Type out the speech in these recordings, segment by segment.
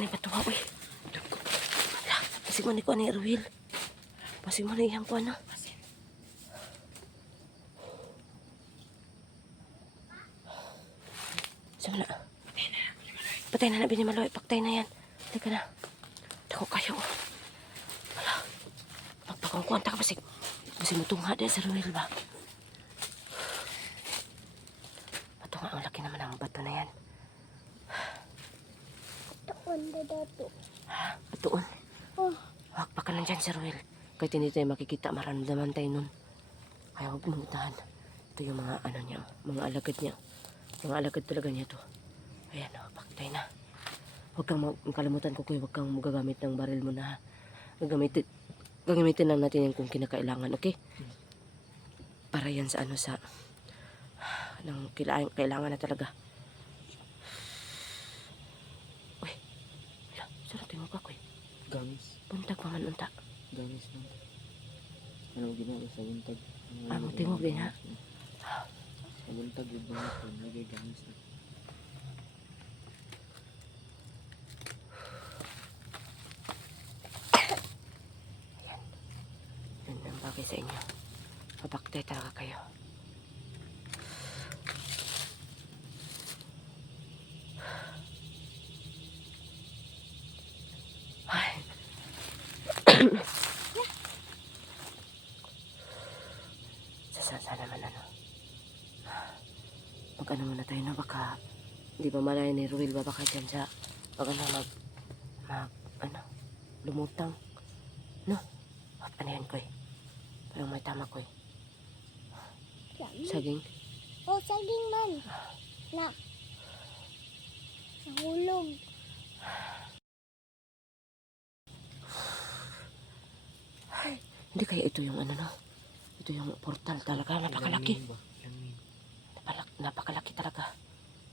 ni patuwa, uy. Wala, pasig mo ni ko ni Ruel. Pasig mo ni iyang ko, ano. Sama na. Patay na na, Binimaloy. Paktay na yan. Teka na. Tako kayo. Wala. Magpakongkwanta ka, pasig mo tungha din sa Ruel ba? Patunga, ang laki naman ang bato na yan. Tuon na dato. Ha? Patuon? Oh. Huwag pa ka nandyan, Sir Will. Kahit hindi tayo makikita, maramdaman tayo nun. Kaya huwag mong itahan. Ito yung mga ano niya, mga alagad niya. Mga alagad talaga niya to. Ayan, paktay na. Huwag kang makalimutan ko, kuya. Huwag kang magagamit ng baril mo na. Gagamitin lang natin yan kung kinakailangan, okay? Para yan sa ano sa... ng kailangan na talaga. Uy, sarap tingog ka, kuya. Gamis. Buntag pa man unta. Gamis lang. Ano ginawa sa buntag? Mo tingog din, ha? Sa buntag yung bangit ko. Lagay gamis na. Ayan. Yun ang bagay sa inyo. Mabaktay talaga kayo. Ay. Sana naman ano. Mag-ano muna tayo na baka hindi ba malay ni Ruel ba baka dyan sa ano lumutang no ano yan koy parang may tama koy saging Oh, saging man. Na. Nahulog. hindi kaya ito yung ano no ito yung portal talaga napakalaki Langin. napakalaki talaga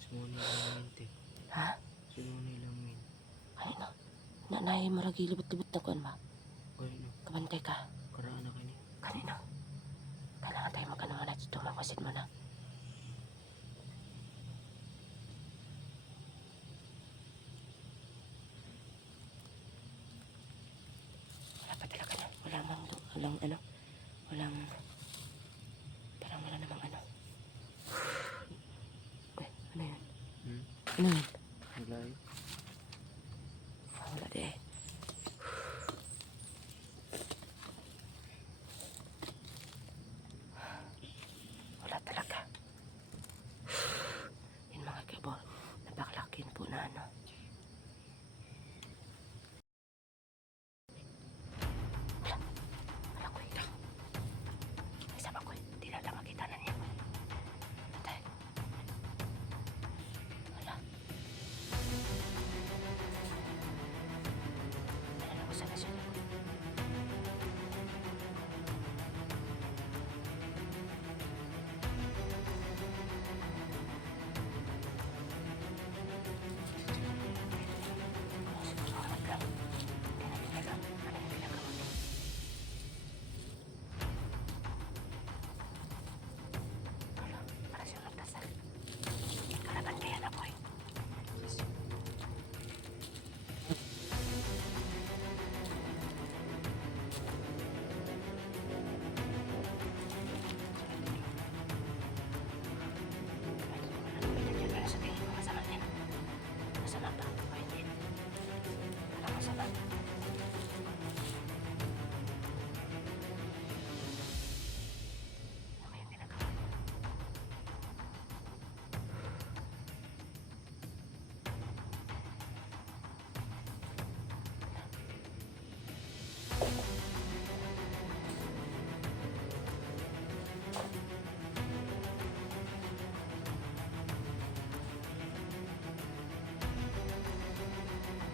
Sumuni langin te. ha Sumuni langin. ano nanay maragi libot-libot na kuan ba Kaya no. kabantay ka Karaan na kani. kanino kailangan tayo mag-ano muna dito magpasit muna wala pa talaga na walang ano walang parang wala namang ano uy ano yun ano yun Maglay. wala di eh wala talaga yun mga kabo napaklakin po na ano wala ko ito ay sama ko hindi na lang makita na niya patay wala ano ko sana siya para siya magdasal kalaban kaya na boy sa tingin mo masama niya masama pa o hindi parang masama ano yung ginagawa niya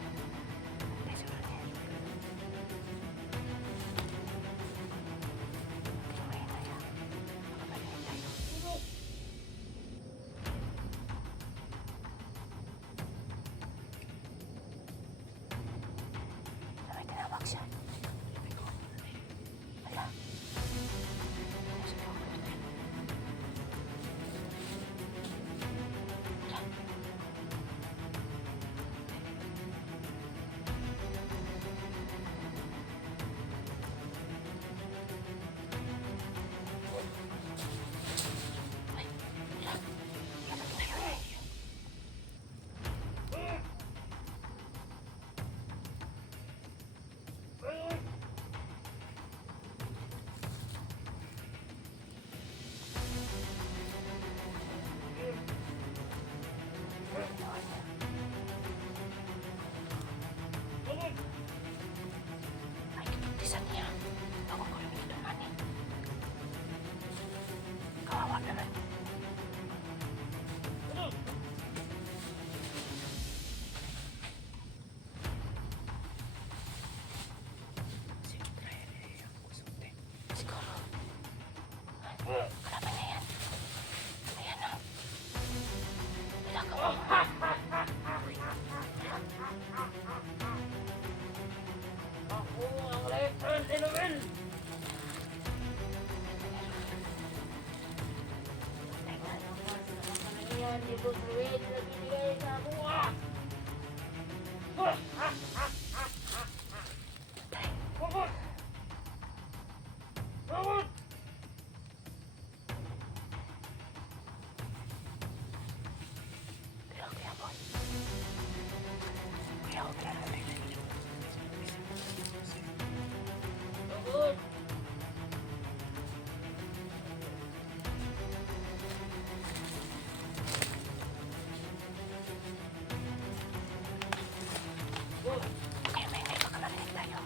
Ay, siguro niya. Tingnan mo yun, Naya. Baka marinig tayo. May tinawag siya. Siguro. Kalaban na yan. Ayan na. Wala ka mo. Ako ang Lieutenant Tinawil! Yan, ni Boss Ruel na binigay sa ako ah! Bukod! Bukod! Pero kaya boy. Kaya ako pinanatay na ito. Bukod! Kaya may baka marinig tayo.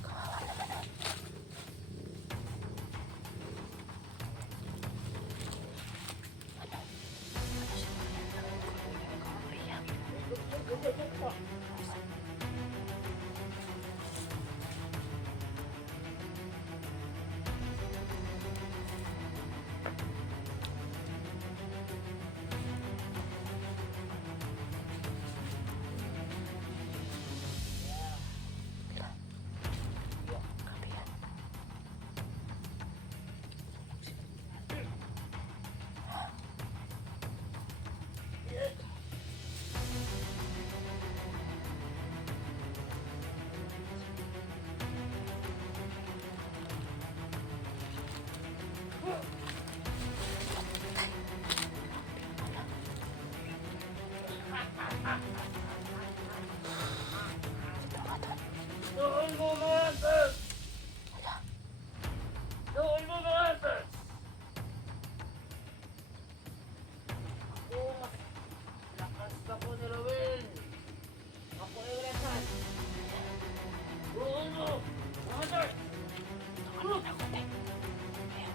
Kawawa naman ah. Ano? Ano siguro yan? Umiyak. Grabe yan. Ito ba ito? Doon mo mga sir! Wala. Doon mo mga sir! Ako, lakas ako ni Ruel! Ako ay ulasan! Doon mo mga sir! Ano na ako tayo? Ayan.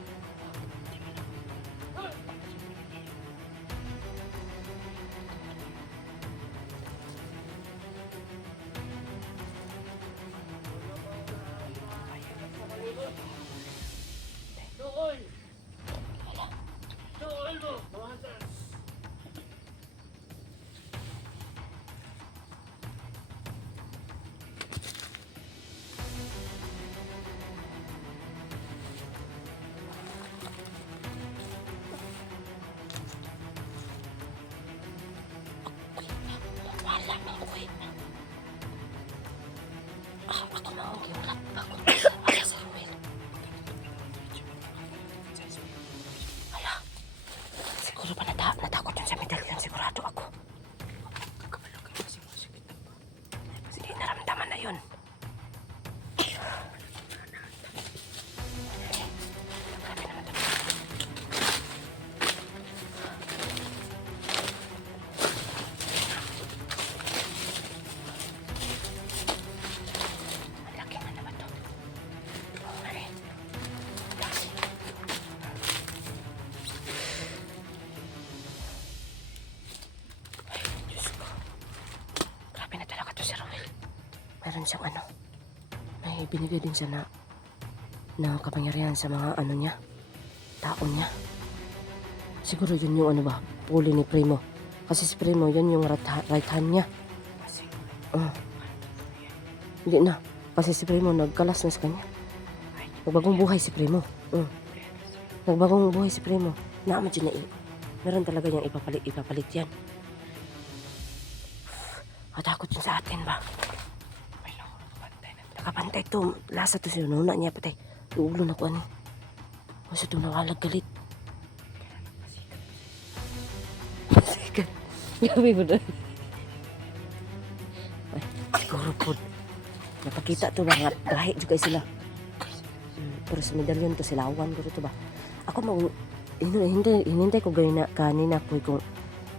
Doon! Wala. Doon mo mga sir! Wala mang kuwit na. Ako maong giulat ba ko? Ala sa Ruel. Ala. Siguro pa natakot yun sa medalyon. Sigurado ako. Sige, naramdaman na yun. Grabe naman ito. Malaki nga naman to. Oo nga eh. Laki. Ay, Diyos ko. Grabe na talaga to si Ruel. Meron siyang ano. May binigay din siya na kapangyarihan sa mga ano niya. Taon niya. Siguro yun yung ano ba, puli ni Primo. Kasi si Primo, yun yung right hand niya. Hindi na. Kasi si Primo nagkalas na sa kanya. Nagbagong buhay si Primo. Nagbagong buhay si Primo. Naamad yun na meron talaga niyang ipapalit yan. Matakot yun sa atin ba? Nakapantay to. Lasa to siya. Nuna niya patay. Uulo na ko ano. Masa to nawalag galit. Sikat. Gabi mo doon. Ay, siguro po. Napakita to ba? Gahi juga sila. Pero sa medalyon to silawan ko to ba? Ako hinintay ko gawin na kanina po kung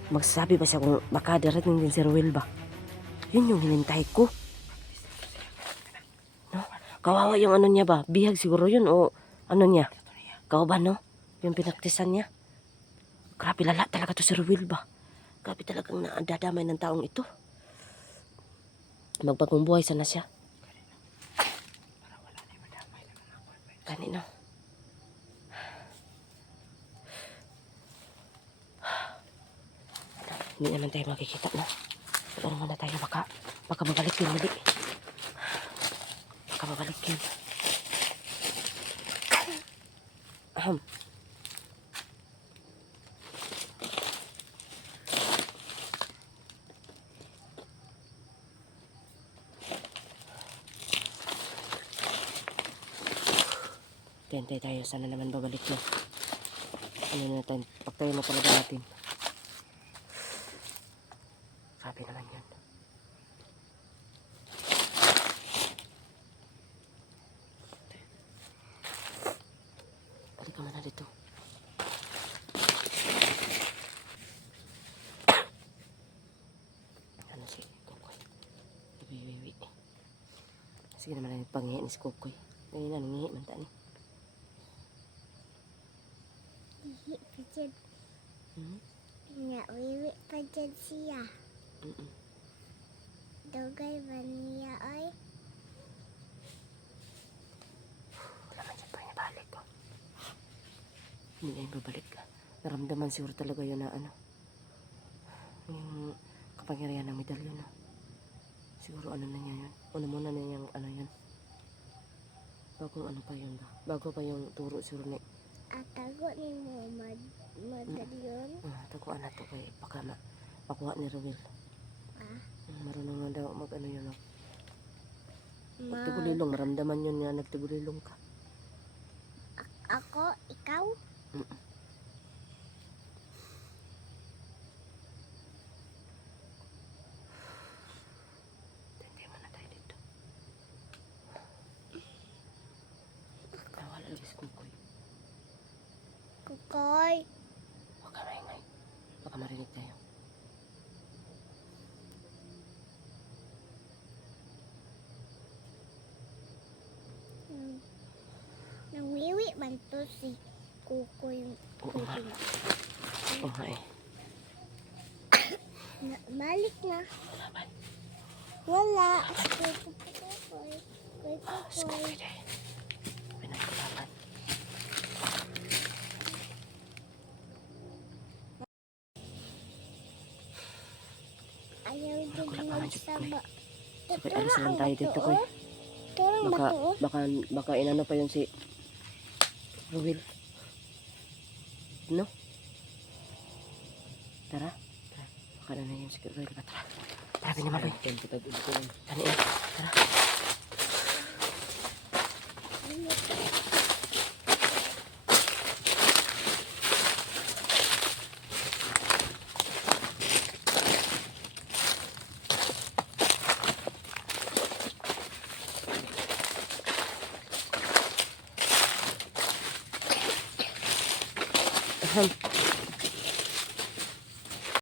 magsasabi ba siya kung baka darating din si Ruel ba. Yun yung hinintay ko. No? Kawawa yung ano niya ba? Bihag siguro yun o ano niya? Kawa ba no? Yung pinaktisan niya. Grabe lala talaga to si Ruel ba? Grabe talagang nadadamay ng taong ito. Magbagong buhay sana siya. Kanina. Hindi naman tayo makikita na. Pero muna tayo baka babalik yun muli. Baka babalik yun. Ahem. Hintay tayo. Sana naman babalik yun. Ano na tayo. Pagtayo na talaga natin. Sabi naman yun. Balik ka muna dito. Ano si Kukoy? Iwiwiwi. Sige naman ang pangihi ni si Kukoy. Ngayon na, nangihi man ta ni. Ihi pa dyan. Hmm? Nga, wiwi pa dyan siya. Dugay ba niya ay? Wala man siya pa inabalik ko. Hindi na yung babalik ka. Naramdaman siguro talaga yun na ano. Yung kapangyarihan ng medalyon na. Siguro ano na niya yun. Una muna na niyang ano yun. Bago ano pa yun ba? Bago pa yung turo siguro ni. At tago ni mo madalyon. Taguan na to kay baka makuha ni Rowel. Marunong na daw mag ano yun. Nagtagulilong. Maramdaman yun nga nagtagulilong ka. Ako, ikaw? Hindi mo na tayo dito. Nawala si Kukoy. Kukoy. Huwag ka maingay. Baka marinig tayo. Nangiwi man to si Kukoy. Oo nga. Oo nga eh. Balik na. Wala ba? Wala. Kukoy. Si Kukoy deh. Pinagkulaban. Ayaw din Nagkulaban si Kukoy. magsaba. Sabi, alis lang tayo dito, Kuy. Turang ba to? Baka inano pa yun si Rowel. No? Tara. Baka na yun si Rowel. Tara. Tara, pinamaloy. Kan kita dito lang. Tani eh. Tara.